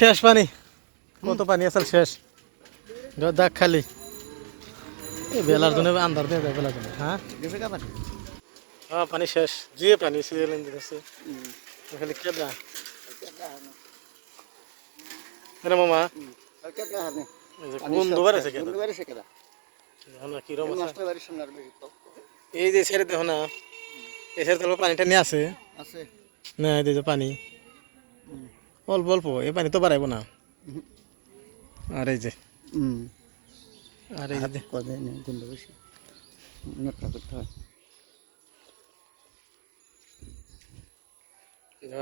শেষ পানি, কত পানি আসল শেষ, দাগ খালি এই বেলার জন্য আন্ধার দিয়ে যায় বেলার জন্য। হ্যাঁ গেছে কা পানি হ্যাঁ পানি শেষ, যে পানি সিলেন দিতেছে খালি কেদা রে মামা। কেটে হারনে এই যে বন্ধু বাড়াইছে কেদা, বন্ধু বাড়ি সেকেদা দেখো না কিরম আছে। মাস্টার বাড়ির সামনে আর বেশি তো এই যে ছেড়ে দেখো না, এই ছেড়ে তো পানিটা নিয়ে আছে আছে না, এই যে পানি অল্প অল্প, এই পানি তো বাড়াইব না। আর এই যে আর এই যে কদে নেই গন্ধ বেশি নটটা করতে হয়।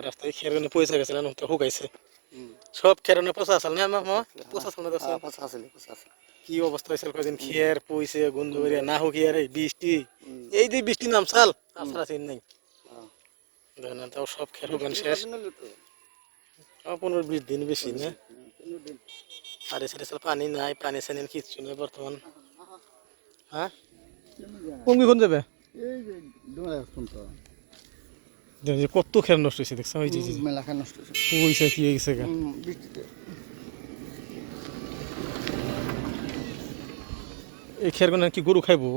রাস্তায় খেরনে পয়সা গেছে না, তো হুকাইছে সব খেরনে পচা আসল না মামা, পচা আসল না তো সব। পচা আছে পচা আছে কি অবস্থা হয়েছিল কদিন, খের পয়সে গন্ধ করিয়া না হোক আর এই বৃষ্টি, এই যে বৃষ্টি নামছাল তাছাড়া চিন নাই দেখেন না, তাও সব খের হুকান শেষ। 15-20 দিন বেশি না। আর এছাড়া পানি নাই, পানি ছানি কিচ্ছু নেই বর্তমান। হ্যাঁ কমবি কোন যাবে, এই যে ডোরা শুনতো কত খের নষ্ট হয়েছে দেখছো, ওই যে মেলা খান নষ্ট হয়েছে পয়সা কি হয়ে গেছে গা। বৃষ্টিতে এই খেরগুলো কি গরু খাইবো,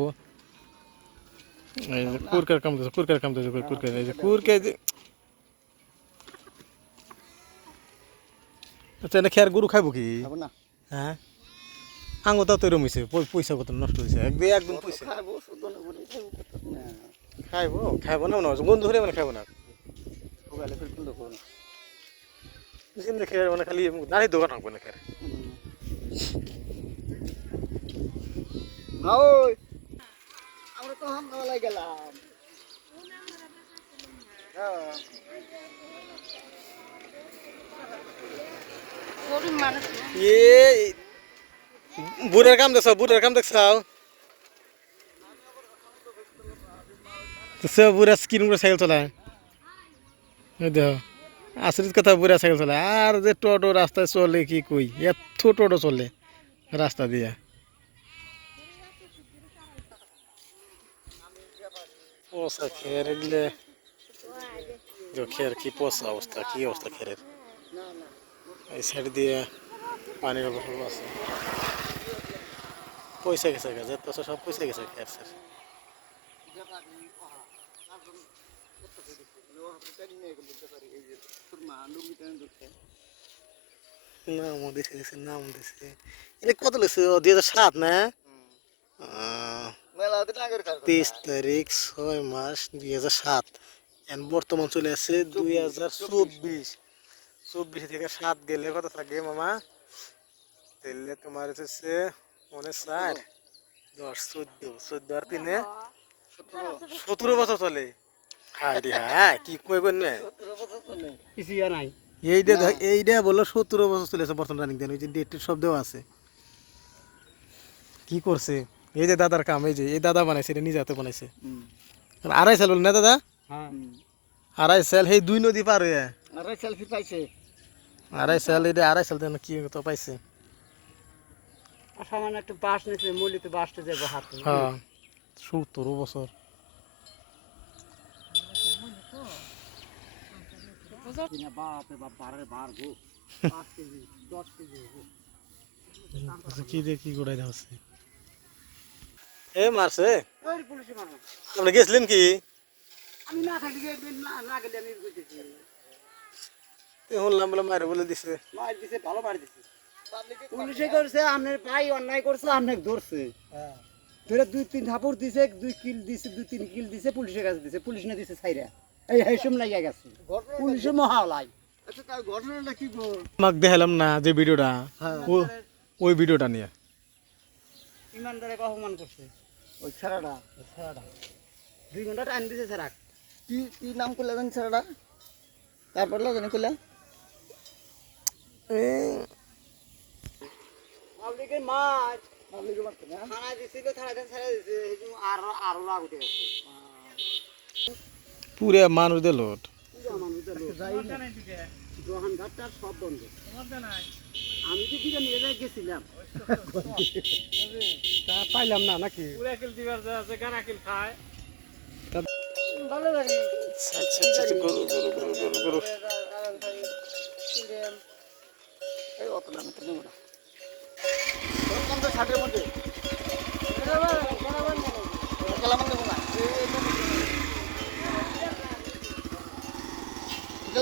এই যে কুরকার কাম দিছে, কুরকার কাম দিছে, কুরকার এই যে কুরকে যে আচ্ছা না, খের গরু খাইবো কি। খাবো না হ্যাঁ আঙ্গো তাও তৈরি হয়েছে, পয়সা কত নষ্ট হয়েছে একদম পয়সা। খাবো শুধু না বলে খাবো কত না খাইবো খাইবো না মনে হয় গন্ধ ধরে মানে খাইবো না, ওগালে ফির বন্ধ করো না কিন্তু খের মানে খালি দাঁড়িয়ে দোকান থাকবো না খের। না ওই আমরা তো হামদাওয়ালায় গেলাম হ্যাঁ গরিব মানুষ এ বুড়ার কাম দেখছ, বুড়ার কাম দেখছ তো সব বুড়া স্কিন করে সাইকেল চলায়, দেখো আসরিত কথা, বুড়া সাইকেল চলায়। আর যে টোটো রাস্তায় চলে কি কই, এত টোটো চলে রাস্তা দিয়া। পচা খের এগুলো, খের কি পচা অবস্থা, কি অবস্থা খেরের। এই সাইড দিয়ে পানির অভাব আছে, পয়সা গেছে গা, যেত সব পয়সা গেছে খের স্যার। নাম দিছে, নাম দিছে এটা কত লেছে, 2007 না। 23 তারিখ 6 মাস 2007, এখন বর্তমান চলে আসছে 2024। 24 থেকে 7 গেলে কত থাকে মামা, তাহলে তোমার হচ্ছে 4 10 14 আর 3 17 বছর চলে। হায় রে হ্যাঁ কি কই কোন কিছু নাই এইটা বললো 17 বছর চলেছে বর্তমান রানিং দেন, ওই যে ডেট সব দেওয়া আছে। কি করছে এই যে দাদার কাম, এই যে এই দাদা বানাইছে, এটা নিজে হাতে বানাইছে। 2.5 সাল বল না দাদা, হ্যাঁ 2.5 সাল সেই 2 নদী পার হয়ে, আরে সেলফি পাইছে 2.5 সাল, এটা 2.5 সাল দেন কি তো পাইছে। সামান্য একটু বাস নিয়েছে মূলিতে বাসটা যাবো হাতে হ্যাঁ 17 বছর। বাপে বাপ বারে বার গো 5 কেজি 10 কেজি কি দিয়ে কি গোড়াই দেওয়া আছে, এ মারছে। ওই পুলিশে মারবো আপনি গেছিলেন কি, আমি না থাকি না গেলে আমি বুঝতেছি শুনলাম বলে মারে বলে দিছে। মার দিছে ভালো মার দিছে পুলিশে করছে আপনার ভাই অন্যায় করছে আপনাকে ধরছে ধরে 2-3 থাপড় দিছে 2 কিল দিছে 2-3 কিল দিছে পুলিশের কাছে দিছে পুলিশ না দিছে ছাইরা এই হেসম লাগিয়া গেছে পুলিশে মহালাই। আচ্ছা তার ঘটনাটা কি গো আমাকে দেখালাম না যে ভিডিওটা, ওই ভিডিওটা নিয়ে ইমানদারে অপমান করছে ওই ছাড়াটা 2 ঘন্টা টাইম দিছে ছাড়া কি কি নাম করলেন ছাড়াটা তারপর লাগেন কইলা পাবলিকের মাছ পাবলিকের মাছ না থানা দিছিল থানা ছেড়ে দিছে এই আর লাগ উঠে গেছে পুরে মানুষ দিয়ে লোড। জোহান ঘাটটা সব বন্ধ আমি তো দিকে নিয়ে যাই গেছিলাম পাইলাম না নাকি, ভালো লাগে গরু গরু গরু গরু গরু অত দাম তো নেব না 50-60 এর মধ্যে